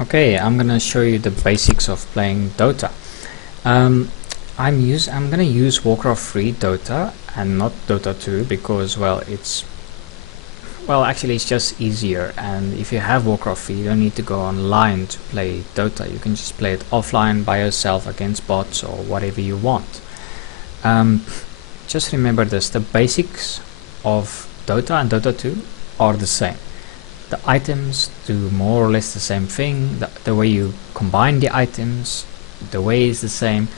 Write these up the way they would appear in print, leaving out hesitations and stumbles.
Okay, I'm gonna show you the basics of playing Dota. I'm gonna use Warcraft 3 Dota and not Dota 2 because actually it's just easier, and if you have Warcraft 3 you don't need to go online to play Dota. You can just play it offline by yourself against bots or whatever you want. Just remember this, the basics of Dota and Dota 2 are the same. The items do more or less the same thing, the way you combine the items, the way is the same,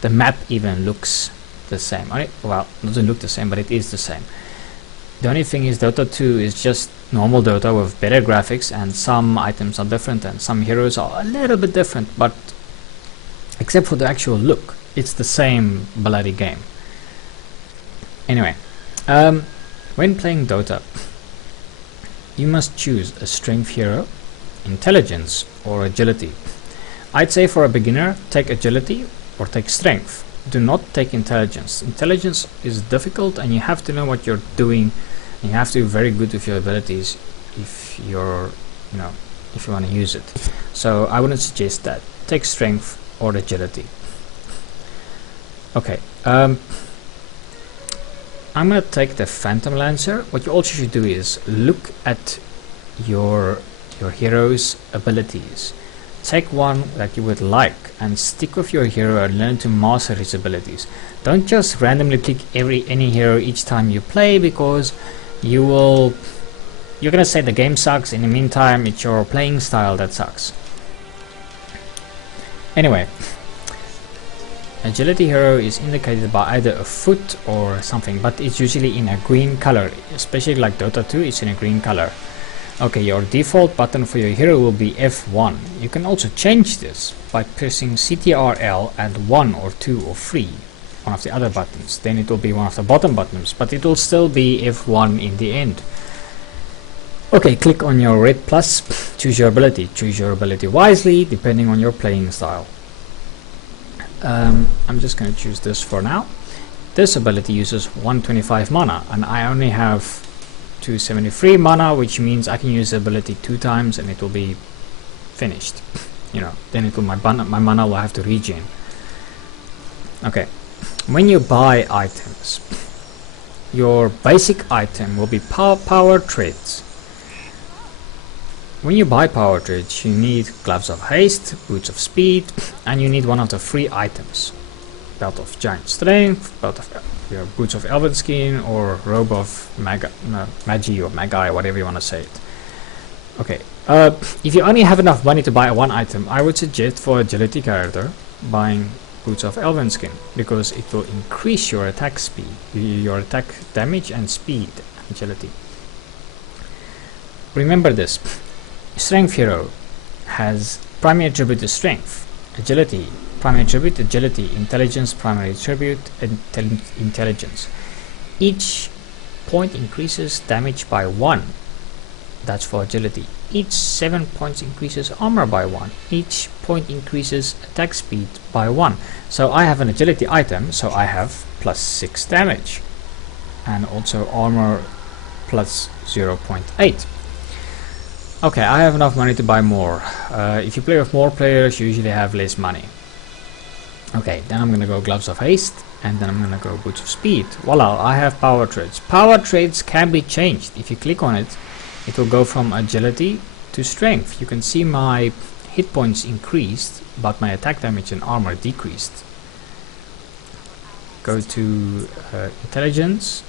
the map even looks the same. Well, it doesn't look the same, but it is the same. The only thing is Dota 2 is just normal Dota with better graphics, and some items are different and some heroes are a little bit different, but except for the actual look, it's the same bloody game. Anyway, when playing Dota, you must choose a strength hero, intelligence, or agility. I'd say for a beginner, take agility or take strength. Do not take intelligence. Intelligence is difficult and you have to know what you're doing. You have to be very good with your abilities if you're, if you want to use it. So I wouldn't suggest that. Take strength or agility. Okay. I'm going to take the Phantom Lancer. What you also should do is look at your hero's abilities. Take one that you would like and stick with your hero and learn to master his abilities. Don't just randomly pick any hero each time you play, because you're gonna say the game sucks. In the meantime, it's your playing style that sucks. Anyway, agility hero is indicated by either a foot or something, but it's usually in a green color, especially like Dota 2, it's in a green color. Okay, your default button for your hero will be F1. You can also change this by pressing CTRL and 1 or 2 or 3, one of the other buttons. Then it will be one of the bottom buttons, but it will still be F1 in the end. Okay, click on your red plus, choose your ability. Choose your ability wisely, depending on your playing style. I'm just going to choose this for now. This ability uses 125 mana, and I only have 273 mana, which means I can use the ability 2 times and it will be finished. Then my mana will have to regen. Okay, when you buy items, your basic item will be power treads. When you buy power treads, you need gloves of haste, boots of speed, and you need one of the 3 items: belt of giant strength, belt of your boots of elven skin, or robe of magi or magi, whatever you want to say it. Okay, if you only have enough money to buy one item, I would suggest for agility character buying boots of elven skin, because it will increase your attack speed, your attack damage and speed, agility. Remember this: strength hero has primary attribute is strength, agility primary attribute agility, intelligence primary attribute intelligence. Each point increases damage by 1. That's for agility. Each 7 points increases armor by 1. Each point increases attack speed by 1. So I have an agility item, so I have plus 6 damage, and also armor plus 0.8. Okay, I have enough money to buy more. If you play with more players, you usually have less money. Okay, then I'm gonna go gloves of haste, and then I'm gonna go boots of speed. Voila, I have power trades. Power trades can be changed. If you click on it, it will go from agility to strength. You can see my hit points increased, but my attack damage and armor decreased. Go to intelligence.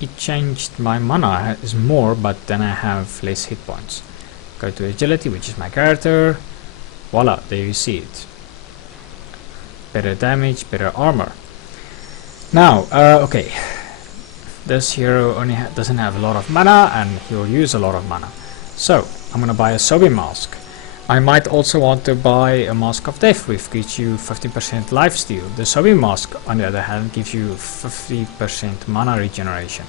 It changed my mana is more, but then I have less hit points. Go to agility, which is my character. Voila, there you see it. Better damage, better armor. Now, okay, this hero only doesn't have a lot of mana, and he'll use a lot of mana. So I'm gonna buy a Sobi mask. I might also want to buy a mask of death, which gives you 50% lifesteal. The Sobi mask, on the other hand, gives you 50% mana regeneration.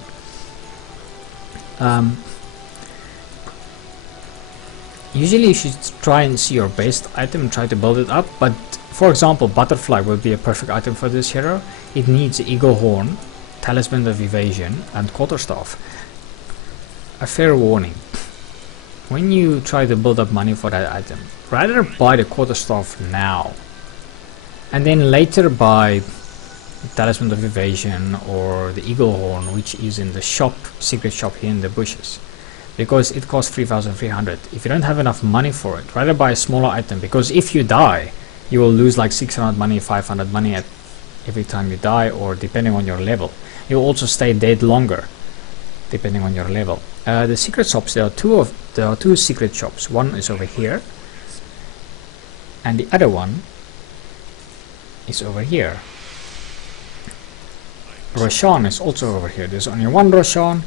Usually you should try and see your best item and try to build it up, but for example, butterfly would be a perfect item for this hero. It needs eagle horn, talisman of evasion, and quarterstaff. A fair warning: when you try to build up money for that item, rather buy the quarterstaff now and then later buy Talisman of Evasion or the Eagle Horn, which is in the shop, secret shop here in the bushes, because it costs 3,300. If you don't have enough money for it, rather buy a smaller item, because if you die you will lose like 600 money, 500 money at every time you die, or depending on your level. You'll also stay dead longer depending on your level. The secret shops, there are two secret shops. One is over here and the other one is over here. Roshan is also over here. There's only one Roshan.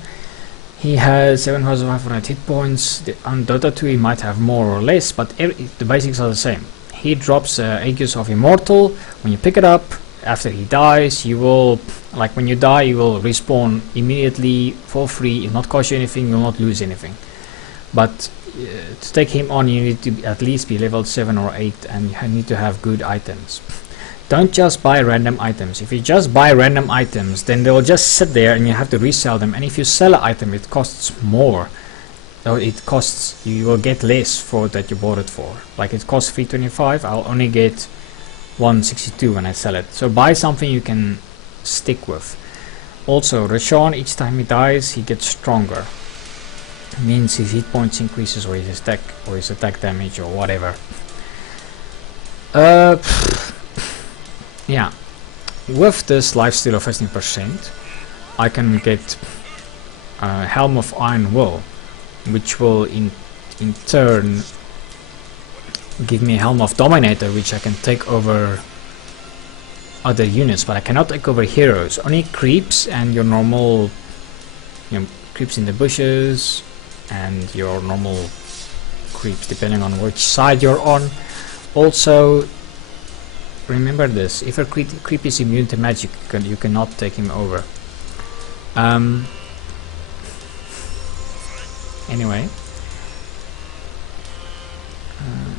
He has 7,500 hit points. On Dota 2 he might have more or less, but the basics are the same. He drops Aegis of Immortal. When you pick it up, after he dies, you will, like when you die, you will respawn immediately for free. It will not cost you anything, you will not lose anything. But to take him on, you need to at least be level 7 or 8, and you need to have good items. Don't just buy random items. If you just buy random items, then they will just sit there and you have to resell them. And if you sell an item, it costs more. So you will get less for that you bought it for. Like it costs 325, I'll only get 162 when I sell it. So buy something you can stick with. Also, Roshan, each time he dies, he gets stronger. It means his hit points increases, or his attack damage, or whatever. Yeah, with this lifesteal of 15%, I can get Helm of Iron Will, which will in turn give me Helm of Dominator, which I can take over other units, but I cannot take over heroes. Only creeps and your normal, creeps in the bushes and your normal creeps, depending on which side you're on. Also, remember this: if a creep is immune to magic, you cannot take him over. Anyway,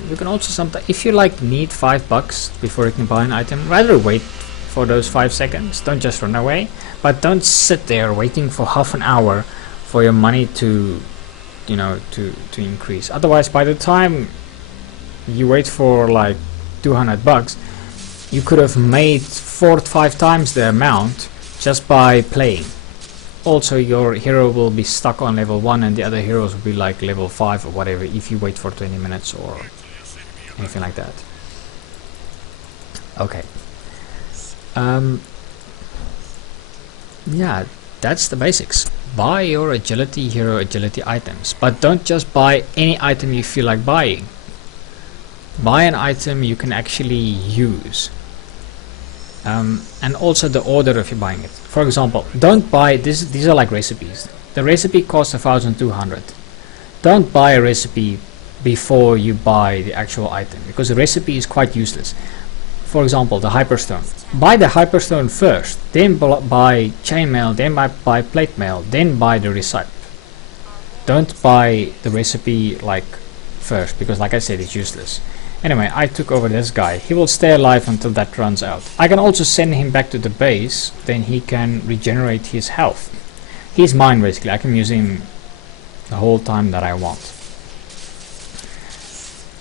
you can also sometimes, if you need $5 before you can buy an item, rather wait for those 5 seconds. Don't just run away, but don't sit there waiting for half an hour for your money to increase. Otherwise, by the time you wait for like $200, you could have made 4 to 5 times the amount just by playing. Also, your hero will be stuck on level 1 and the other heroes will be like level 5 or whatever if you wait for 20 minutes or anything like that. Okay. Yeah, that's the basics. Buy your agility hero agility items, but don't just buy any item you feel like buying. Buy an item you can actually use. And also the order if you're buying it. For example, don't buy this. These are like recipes. The recipe costs 1,200. Don't buy a recipe before you buy the actual item, because the recipe is quite useless. For example, the Hyperstone. Buy the Hyperstone first, then buy Chainmail, then buy Plate Mail, then buy the recipe. Don't buy the recipe first, because like I said, it's useless. Anyway, I took over this guy. He will stay alive until that runs out. I can also send him back to the base, then he can regenerate his health. He's mine basically. I can use him the whole time that I want.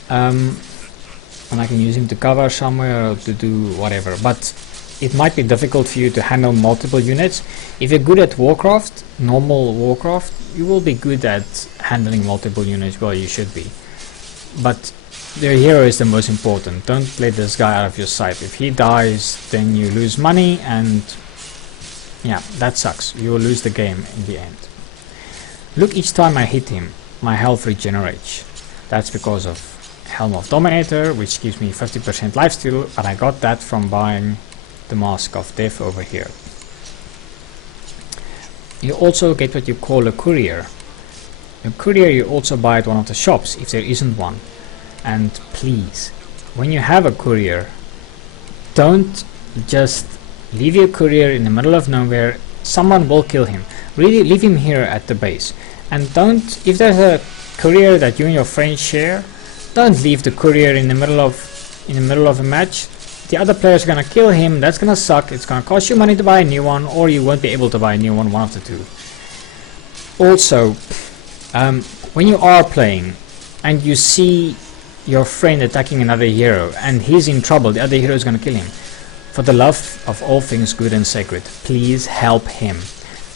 And I can use him to cover somewhere or to do whatever, but it might be difficult for you to handle multiple units. If you're good at Warcraft, normal Warcraft, you will be good at handling multiple units. Well, you should be. But the hero is the most important. Don't play this guy out of your sight. If he dies, then you lose money, and yeah, that sucks. You will lose the game in the end. Look, each time I hit him, my health regenerates. That's because of Helm of Dominator, which gives me 50% lifesteal, but I got that from buying the Mask of Death over here. You also get what you call a courier. A courier you also buy at one of the shops if there isn't one. And please, when you have a courier, don't just leave your courier in the middle of nowhere. Someone will kill him. Really, leave him here at the base. And don't, if there's a courier that you and your friends share, don't leave the courier in the middle of a match. The other player's gonna kill him. That's gonna suck. It's gonna cost you money to buy a new one, or you won't be able to buy a new one of the two. Also, When you are playing and you see your friend attacking another hero and he's in trouble, the other hero is going to kill him. For the love of all things good and sacred, please help him.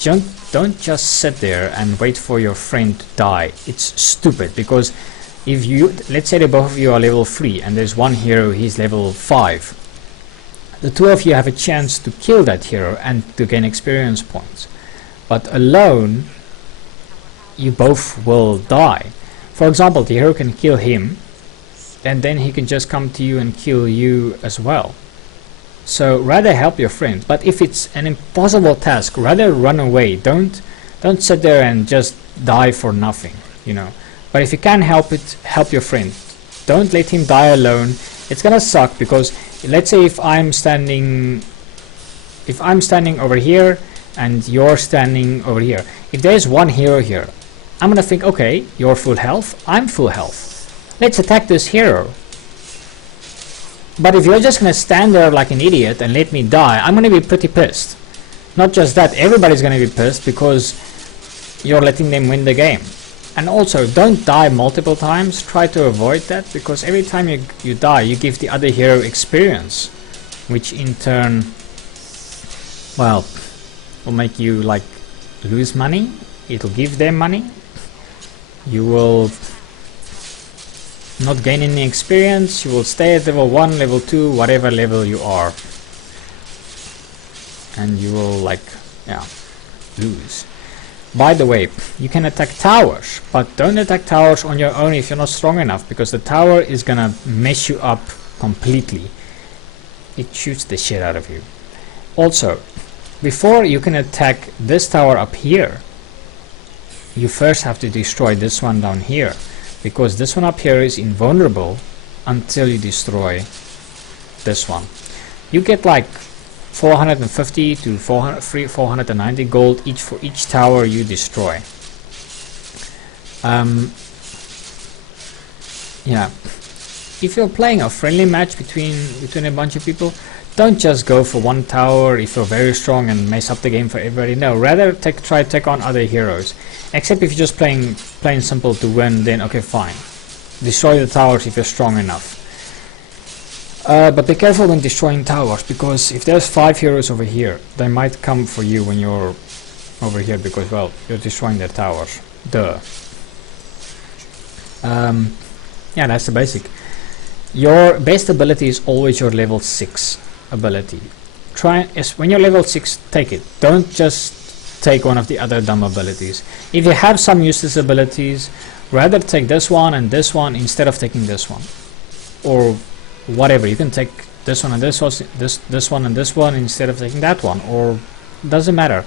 Don't just sit there and wait for your friend to die. It's stupid, because if you, let's say that both of you are level 3 and there's one hero, he's level 5. The two of you have a chance to kill that hero and to gain experience points. But alone, you both will die. For example, the hero can kill him, and then he can just come to you and kill you as well. So rather help your friend. But if it's an impossible task, rather run away. Don't sit there and just die for nothing, you know. But if you can help it, help your friend. Don't let him die alone. It's gonna suck, because let's say if I'm standing over here and you're standing over here, if there's one hero here, I'm gonna think, okay, you're full health, I'm full health, let's attack this hero. But if you're just gonna stand there like an idiot and let me die, I'm gonna be pretty pissed. Not just that, everybody's gonna be pissed because you're letting them win the game. And also, don't die multiple times. Try to avoid that, because every time you die, you give the other hero experience, which in turn, well, will make you like lose money. It'll give them money. You will not gain any experience. You will stay at level 1, level 2, whatever level you are, and you will like, yeah, lose. By the way, you can attack towers, but don't attack towers on your own if you're not strong enough, because the tower is gonna mess you up completely. It shoots the shit out of you. Also, before you can attack this tower up here, you first have to destroy this one down here, because this one up here is invulnerable until you destroy this one. You get like 450 to 490 gold each for each tower you destroy. Yeah, if you're playing a friendly match between a bunch of people, don't just go for one tower if you're very strong and mess up the game for everybody. No, rather try to take on other heroes. Except if you're just playing plain simple to win, then okay, fine, destroy the towers if you're strong enough. But be careful when destroying towers, because if there's 5 heroes over here, they might come for you when you're over here, because, well, you're destroying their towers. Duh. Yeah, that's the basic. Your best ability is always your level 6 ability. When you're level 6, take it. Don't just take one of the other dumb abilities. If you have some useless abilities, rather take this one and this one instead of taking this one. Or whatever, you can take this one and this one and this one instead of taking that one, or doesn't matter,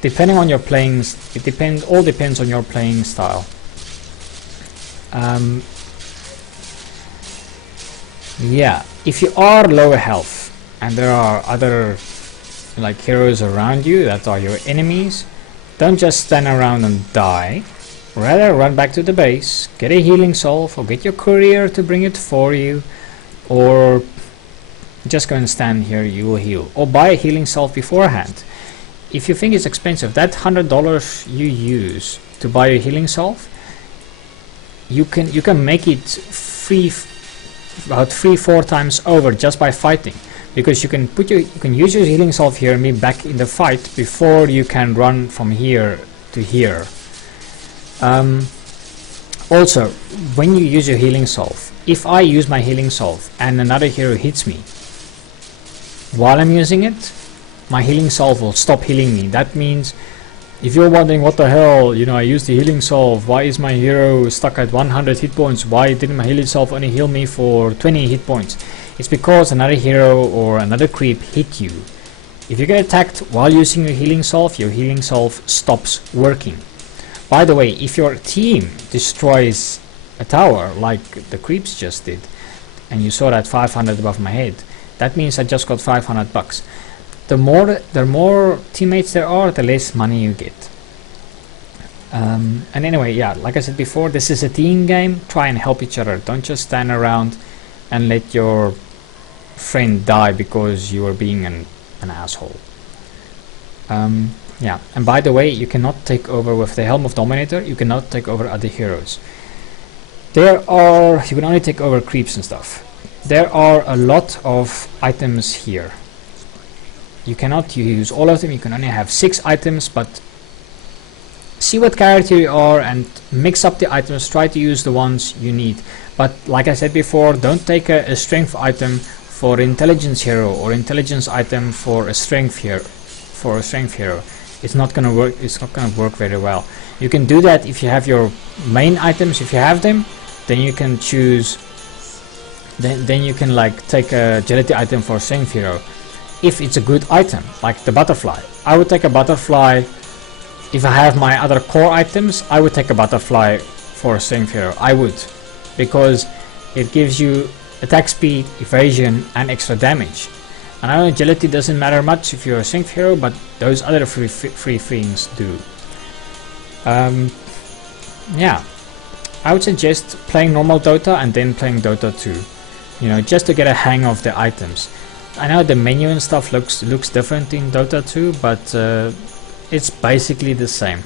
depending on your playing. It all depends on your playing style. Yeah, if you are lower health and there are other like heroes around you that are your enemies, don't just stand around and die. Rather run back to the base, get a healing salve, or get your courier to bring it for you, or just go and stand here, you will heal, or buy a healing salve beforehand. If you think it's expensive, that $100 you use to buy a healing salve, you can make it free about 3-4 times over just by fighting, because you can use your healing salve here and be back in the fight before you can run from here to here. Also, when you use your healing salve, if I use my healing salve and another hero hits me while I'm using it, my healing salve will stop healing me. That means, if you're wondering what the hell, you know, I used the healing salve, why is my hero stuck at 100 hit points, why didn't my healing salve only heal me for 20 hit points? It's because another hero or another creep hit you. If you get attacked while using your healing salve stops working. By the way, if your team destroys a tower like the creeps just did, and you saw that 500 above my head, that means I just got 500 bucks. The more teammates there are, the less money you get. And anyway, yeah, like I said before, this is a team game. Try and help each other. Don't just stand around and let your friend die because you are being an asshole. Yeah, and by the way, you cannot take over with the Helm of Dominator, you cannot take over other heroes. You can only take over creeps and stuff. There are a lot of items here. You cannot use all of them, you can only have 6 items, but see what character you are and mix up the items, try to use the ones you need. But like I said before, don't take a strength item for intelligence hero or intelligence item for a strength hero. It's not gonna work. It's not gonna work very well. You can do that if you have your main items. If you have them, then you can choose. Then you can like take a agility item for a strength hero. If it's a good item, like the butterfly, I would take a butterfly. If I have my other core items, I would take a butterfly for a strength hero. I would, because it gives you attack speed, evasion, and extra damage. And I know agility doesn't matter much if you're a strength hero, but those other three things do. Yeah, I would suggest playing normal Dota and then playing Dota 2. You know, just to get a hang of the items. I know the menu and stuff looks different in Dota 2, but it's basically the same.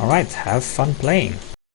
Alright, have fun playing.